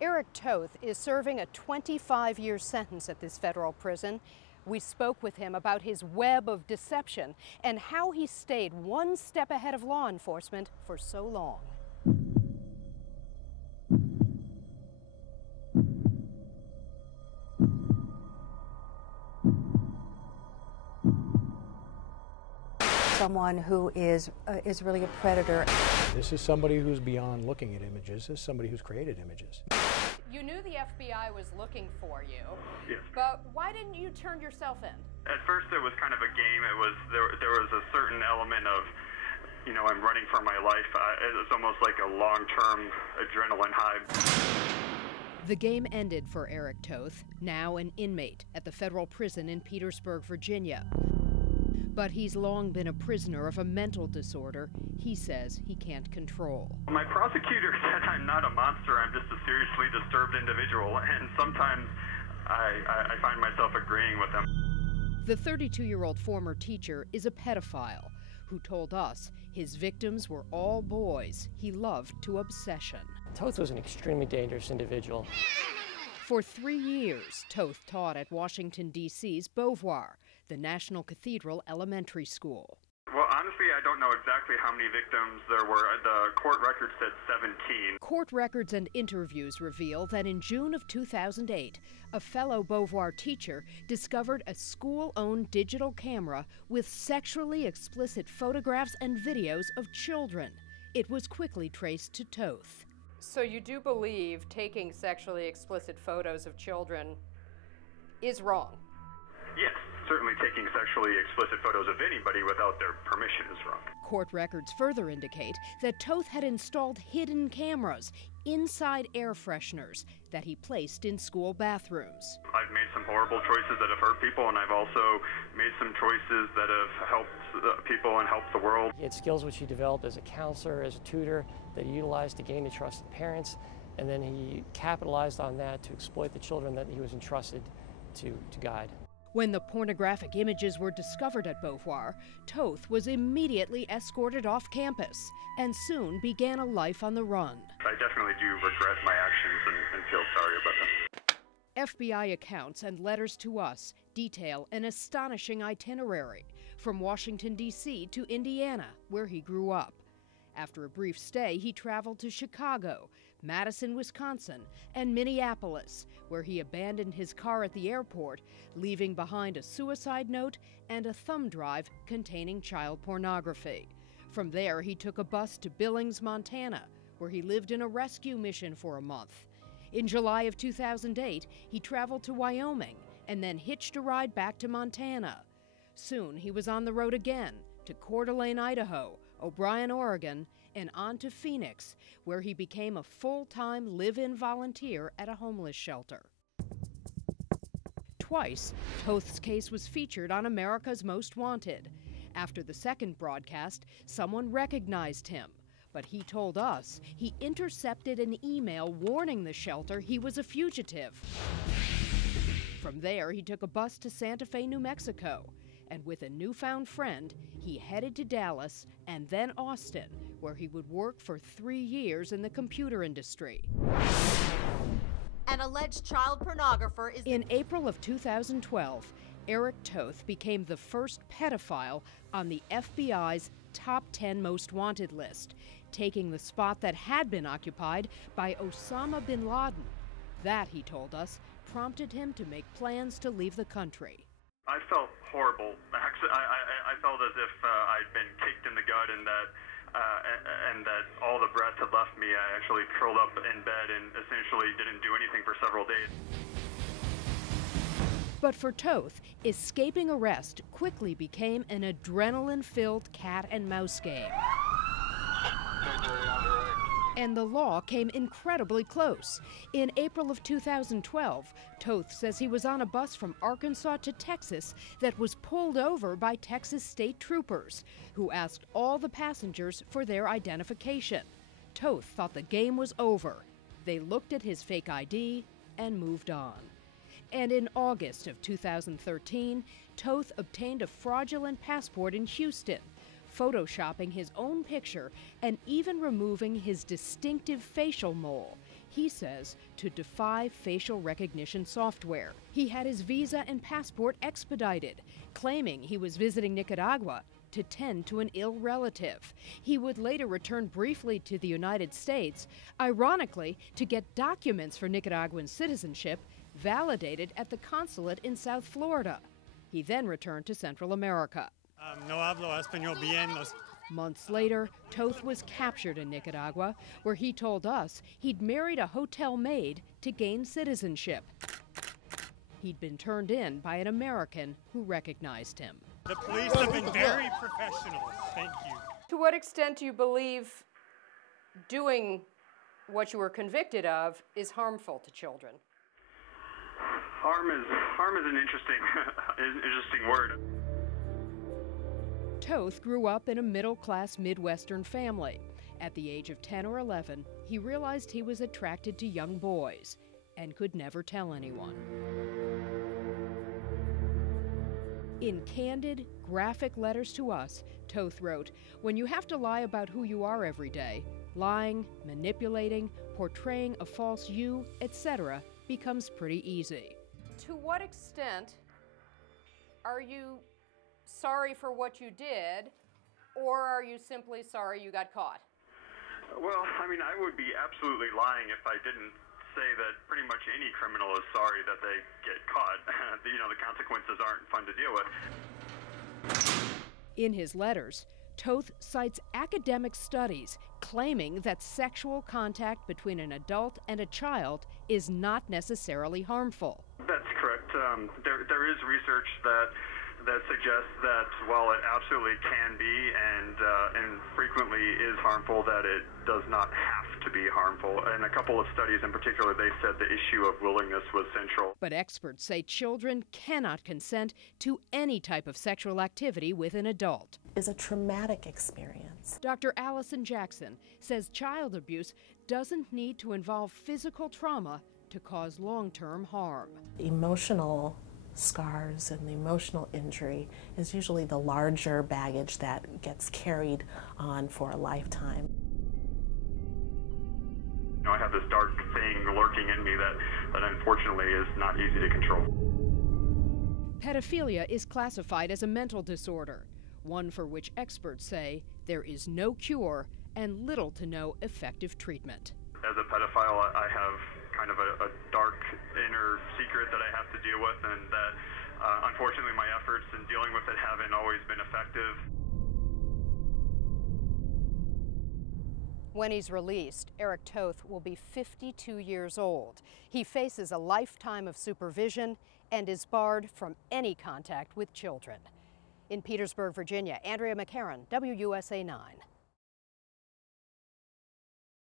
Eric Toth is serving a 25-year sentence at this federal prison. We spoke with him about his web of deception and how he stayed one step ahead of law enforcement for so long. Someone who is really a predator. This is somebody who's beyond looking at images. This is somebody who's created images. You knew the FBI was looking for you, yes. But why didn't you turn yourself in? At first it was kind of a game. There was a certain element of, I'm running for my life. It was almost like a long-term adrenaline high. The game ended for Eric Toth, now an inmate at the federal prison in Petersburg, Virginia. But he's long been a prisoner of a mental disorder he says he can't control. My prosecutor said I'm not a monster, I'm just a seriously disturbed individual, and sometimes I find myself agreeing with him. The 32-year-old former teacher is a pedophile who told us his victims were all boys he loved to obsession. Toth was an extremely dangerous individual. For 3 years, Toth taught at Washington, D.C.'s Beauvoir, the National Cathedral Elementary School. Well, honestly, I don't know exactly how many victims there were. The court record said 17. Court records and interviews reveal that in June of 2008, a fellow Beauvoir teacher discovered a school-owned digital camera with sexually explicit photographs and videos of children. It was quickly traced to Toth. So you do believe taking sexually explicit photos of children is wrong? Yes, certainly taking sexually explicit photos of anybody without their permission is wrong. Court records further indicate that Toth had installed hidden cameras inside air fresheners that he placed in school bathrooms. I've made some horrible choices that have hurt people, and I've also made some choices that have helped people and helped the world. He had skills which he developed as a counselor, as a tutor, that he utilized to gain the trust of parents, and then he capitalized on that to exploit the children that he was entrusted to guide. When the pornographic images were discovered at Beauvoir, Toth was immediately escorted off campus and soon began a life on the run. I definitely do regret my actions and feel sorry about them. FBI accounts and letters to us detail an astonishing itinerary from Washington, D.C. to Indiana, where he grew up. After a brief stay, he traveled to Chicago, Madison, Wisconsin, and Minneapolis, where he abandoned his car at the airport, leaving behind a suicide note and a thumb drive containing child pornography. From there, he took a bus to Billings, Montana, where he lived in a rescue mission for a month. In July of 2008, he traveled to Wyoming and then hitched a ride back to Montana. Soon, he was on the road again to Coeur d'Alene, Idaho, O'Brien, Oregon, and on to Phoenix, where he became a full-time live-in volunteer at a homeless shelter. Twice, Toth's case was featured on America's Most Wanted. After the second broadcast, someone recognized him, but he told us he intercepted an email warning the shelter he was a fugitive. From there, he took a bus to Santa Fe, New Mexico, and with a newfound friend, he headed to Dallas and then Austin, where he would work for 3 years in the computer industry. An alleged child pornographer is... In April of 2012, Eric Toth became the first pedophile on the FBI's top 10 most wanted list, taking the spot that had been occupied by Osama bin Laden. That, he told us, prompted him to make plans to leave the country. I felt horrible. Actually, I felt as if I'd been kicked in the gut and that all the breath had left me. I actually curled up in bed and essentially didn't do anything for several days. But for Toth, escaping arrest quickly became an adrenaline-filled cat and mouse game. And the law came incredibly close. In April of 2012, Toth says he was on a bus from Arkansas to Texas that was pulled over by Texas state troopers, who asked all the passengers for their identification. Toth thought the game was over. They looked at his fake ID and moved on. And in August of 2013, Toth obtained a fraudulent passport in Houston, photoshopping his own picture and even removing his distinctive facial mole. He says to defy facial recognition software. He had his visa and passport expedited, claiming he was visiting Nicaragua to tend to an ill relative. He would later return briefly to the United States, ironically, to get documents for Nicaraguan citizenship validated at the consulate in South Florida. He then returned to Central America. No hablo español bien. Months later, Toth was captured in Nicaragua, where he told us he'd married a hotel maid to gain citizenship. He'd been turned in by an American who recognized him. The police have been very professional. Thank you. To what extent do you believe doing what you were convicted of is harmful to children? Harm is an interesting word. Toth grew up in a middle-class Midwestern family. At the age of 10 or 11, he realized he was attracted to young boys and could never tell anyone. In candid, graphic letters to us, Toth wrote, "When you have to lie about who you are every day, lying, manipulating, portraying a false you, etc., becomes pretty easy." To what extent are you sorry for what you did, or are you simply sorry you got caught? Well, I mean, I would be absolutely lying if I didn't say that pretty much any criminal is sorry that they get caught. The consequences aren't fun to deal with. In his letters, Toth cites academic studies claiming that sexual contact between an adult and a child is not necessarily harmful. That's correct. There is research that suggests that while it absolutely can be and frequently is harmful, that it does not have to be harmful. And a couple of studies in particular, they said the issue of willingness was central. But experts say children cannot consent to any type of sexual activity with an adult. Is a traumatic experience. Dr. Allison Jackson says child abuse doesn't need to involve physical trauma to cause long-term harm. Emotional scars and the emotional injury is usually the larger baggage that gets carried on for a lifetime. I have this dark thing lurking in me that unfortunately is not easy to control. Pedophilia is classified as a mental disorder, one for which experts say there is no cure and little to no effective treatment. As a pedophile, I have kind of a dark inner secret that I have to deal with, and that unfortunately my efforts in dealing with it haven't always been effective. When he's released, Eric Toth will be 52 years old. He faces a lifetime of supervision and is barred from any contact with children. In Petersburg, Virginia, Andrea McCarran, WUSA 9.